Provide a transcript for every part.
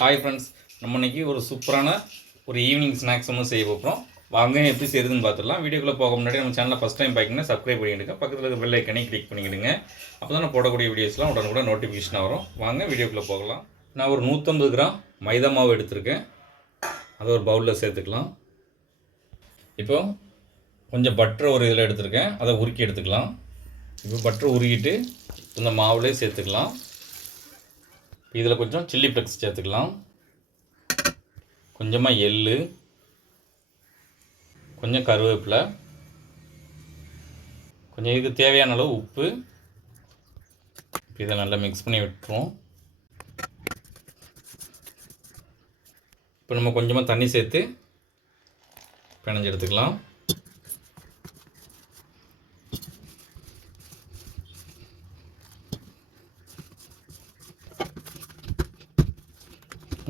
Hi friends, நம்ம இன்றைக்கி ஒரு சூப்பரான ஒரு ஈவினிங் ஸ்நாக்ஸ் ஒன்று செய்ய போகிறோம். வாங்க எப்படி செய்யுதுன்னு பார்த்துடலாம். வீடியோக்குள்ளே போக முன்னாடி நம்ம சேனலில் ஃபஸ்ட் டைம் பார்த்திங்கன்னா சப்ஸ்கிரைப் பண்ணிவிடுங்க. பக்கத்தில் இருக்க பெல் ஐக்கனை கிளிக் பண்ணிவிடுங்க. அப்போ தான் நான் போடக்கூடிய வீடியோஸ்லாம் உடனே நோட்டிஃபிகேஷன் வரும். வாங்க வீடியோக்குள்ளே போகலாம். நான் ஒரு 150 கிராம் மைதா மாவு எடுத்திருக்கேன். அதை ஒரு பவுலில் சேர்த்துக்கலாம். இப்போ கொஞ்சம் பட்டர் ஒரு இதில் எடுத்திருக்கேன், அதை உருக்கி எடுத்துக்கலாம். இப்போ பட்டர் உருக்கிட்டு இந்த மாவுலேயே சேர்த்துக்கலாம். இதில் கொஞ்சம் சில்லி ஃப்ளெக்ஸ் சேர்த்துக்கலாம், கொஞ்சமாக எள்ளு, கொஞ்சம் கருவேப்பிலை, கொஞ்சம் இதுக்கு தேவையான அளவு உப்பு. இதை நல்லா மிக்ஸ் பண்ணி விட்டுருவோம். இப்போ நம்ம கொஞ்சமாக தண்ணி சேர்த்து பிணைஞ்சு எடுத்துக்கலாம்.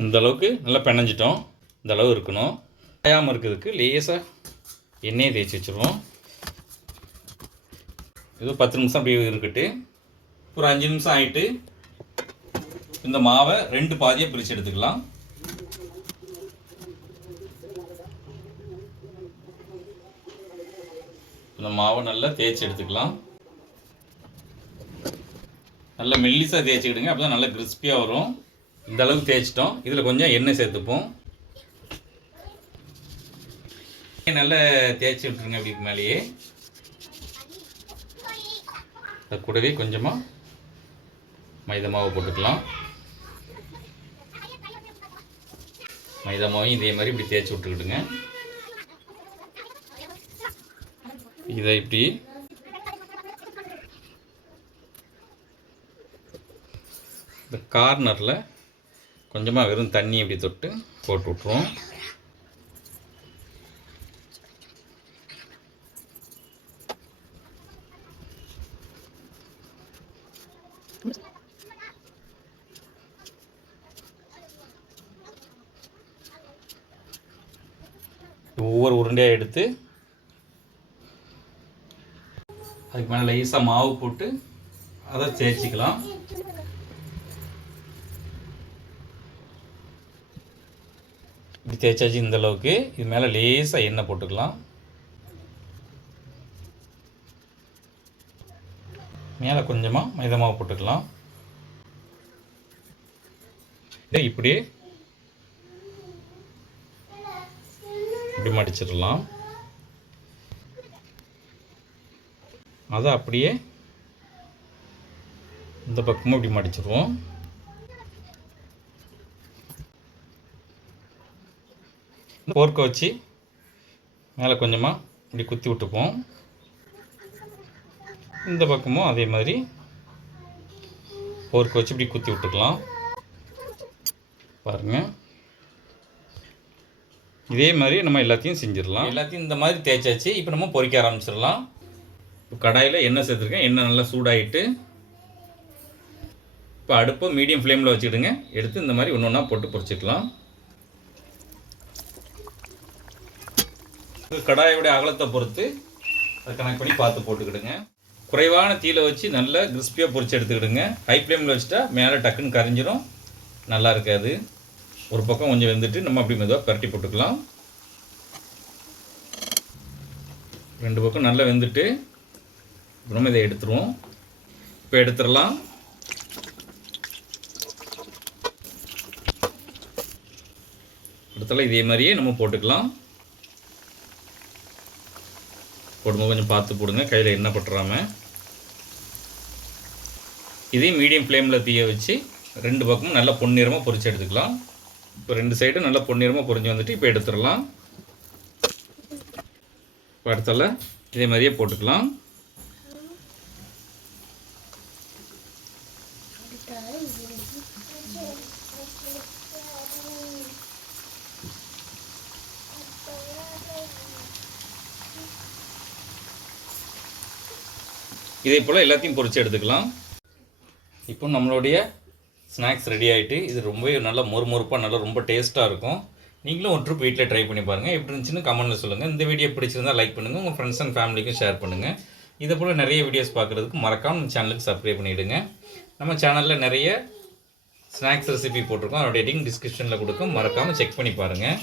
இந்த அளவுக்கு நல்லா பிணைஞ்சிட்டோம். இந்த அளவு இருக்கணும். காயாமல் இருக்கிறதுக்கு லேசாக எண்ணெயை தேய்ச்சி வச்சுருவோம். இது 10 நிமிஷம் அப்படியே இருக்கட்டு. ஒரு 5 நிமிஷம் ஆகிட்டு இந்த மாவை 2 பாதியாக பிரித்து எடுத்துக்கலாம். இந்த மாவை நல்லா தேய்ச்சி எடுத்துக்கலாம். நல்லா மெல்லிசாக தேய்ச்சிக்கிடுங்க, அப்போ தான் நல்லா கிறிஸ்பியாக வரும். இந்த அளவுக்கு தேய்ச்சிட்டோம். இதில் கொஞ்சம் எண்ணெய் சேர்த்துப்போம். நல்லா தேய்ச்சி விட்டுருங்க. அப்படி மேலேயே அது கூடவே கொஞ்சமாக மைதா மாவு போட்டுக்கலாம். மைதா மாவையும் இதே மாதிரி இப்படி தேய்ச்சி விட்டுக்கிட்டுங்க. இதை இப்படி இந்த கார்னரில் கொஞ்சமாக வெறும் தண்ணி அப்படி தொட்டு போட்டு விட்ருவோம். ஒவ்வொரு உருண்டையாக எடுத்து அதுக்கு மேலே லேசாக மாவு போட்டு அதை தேய்ச்சிக்கலாம். இப்படி தேய்ச்சாச்சு. இந்த அளவுக்கு இது மேலே லேசாக எண்ணெய் போட்டுக்கலாம். மேலே கொஞ்சமாக மைதா மாவு போட்டுக்கலாம். இப்படி இப்படி மடிச்சிடலாம். அதை அப்படியே இந்த பக்கமும் இப்படி மடிச்சிடுவோம். போர்க்கை வச்சு மேலே கொஞ்சமாக இப்படி குத்தி விட்டுப்போம். இந்த பக்கமும் அதே மாதிரி போர்க்கை வச்சு இப்படி குத்தி விட்டுக்கலாம். பாருங்கள், இதே மாதிரி நம்ம எல்லாத்தையும் செஞ்சிடலாம். எல்லாத்தையும் இந்த மாதிரி தேய்ச்சாச்சு. இப்போ நம்ம பொரிக்க ஆரம்பிச்சிடலாம். இப்போ கடாயில் எண்ணெய் சேர்த்துருக்கேன். எண்ணெய் நல்லா சூடாகிட்டு இப்போ அடுப்பை மீடியம் ஃப்ளேமில் வச்சுக்கிடுங்க. எடுத்து இந்த மாதிரி ஒன்று ஒன்றா போட்டு பொரிச்சிக்கலாம். கடாயோடைய அகலத்தை பொறுத்து அதை கனெக்ட் பண்ணி பார்த்து போட்டுக்கிடுங்க. குறைவான தீயில வச்சு நல்லா கிறிஸ்பியாக பொரிச்சு எடுத்துக்கிடுங்க. ஹை ஃப்ளேமில் வச்சுட்டா மேலே டக்குன்னு கரைஞ்சிரும், நல்லா இருக்காது. ஒரு பக்கம் கொஞ்சம் வெந்துட்டு நம்ம அப்படி மெதுவாக பரட்டி போட்டுக்கலாம். 2 பக்கம் நல்லா வெந்துட்டு நம்ம இதை எடுத்துருவோம். இப்போ எடுத்துடலாம். அடுத்தால இதே மாதிரியே நம்ம போட்டுக்கலாம். போடும்போது கொஞ்சம் பார்த்து போடுங்க, கையில் எண்ணெய் பட்டுறாமல். இதையும் மீடியம் ஃப்ளேமில் தீய வச்சு 2 பக்கமும் நல்லா பொன்னிறமாக பொரிச்சு எடுத்துக்கலாம். இப்போ 2 சைடும் நல்லா பொன்னிறமாக பொரிஞ்சு வந்துட்டு இப்போ எடுத்துடலாம். இப்போ அடுத்தால இதே மாதிரியே போட்டுக்கலாம். இதே போல் எல்லாத்தையும் பொரித்து எடுத்துக்கலாம். இப்போ நம்மளுடைய ஸ்நாக்ஸ் ரெடி ஆகிட்டு. இது ரொம்பவே நல்லா மொறுமொறுப்பாக நல்லா ரொம்ப டேஸ்ட்டாக இருக்கும். நீங்களும் ஒரு ட்ரிப் வீட்டில் ட்ரை பண்ணி பாருங்கள். எப்படி இருந்துச்சுன்னு கமெண்ட்டில் சொல்லுங்கள். இந்த வீடியோ பிடிச்சிருந்தால் லைக் பண்ணுங்கள், உங்கள் ஃப்ரெண்ட்ஸ் அண்ட் ஃபேமிலிக்கும் ஷேர் பண்ணுங்கள். இதை போல் நிறைய வீடியோஸ் பார்க்குறதுக்கு மறக்காமல் நம்ம சேனலுக்கு சப்ஸ்கிரைப் பண்ணிவிடுங்க. நம்ம சேனலில் நிறைய ஸ்நாக்ஸ் ரெசிபி போட்டிருக்கோம். அதோட எடிங் டிஸ்கிரிப்ஷனில் கொடுக்கும், மறக்காமல் செக் பண்ணி பாருங்கள்.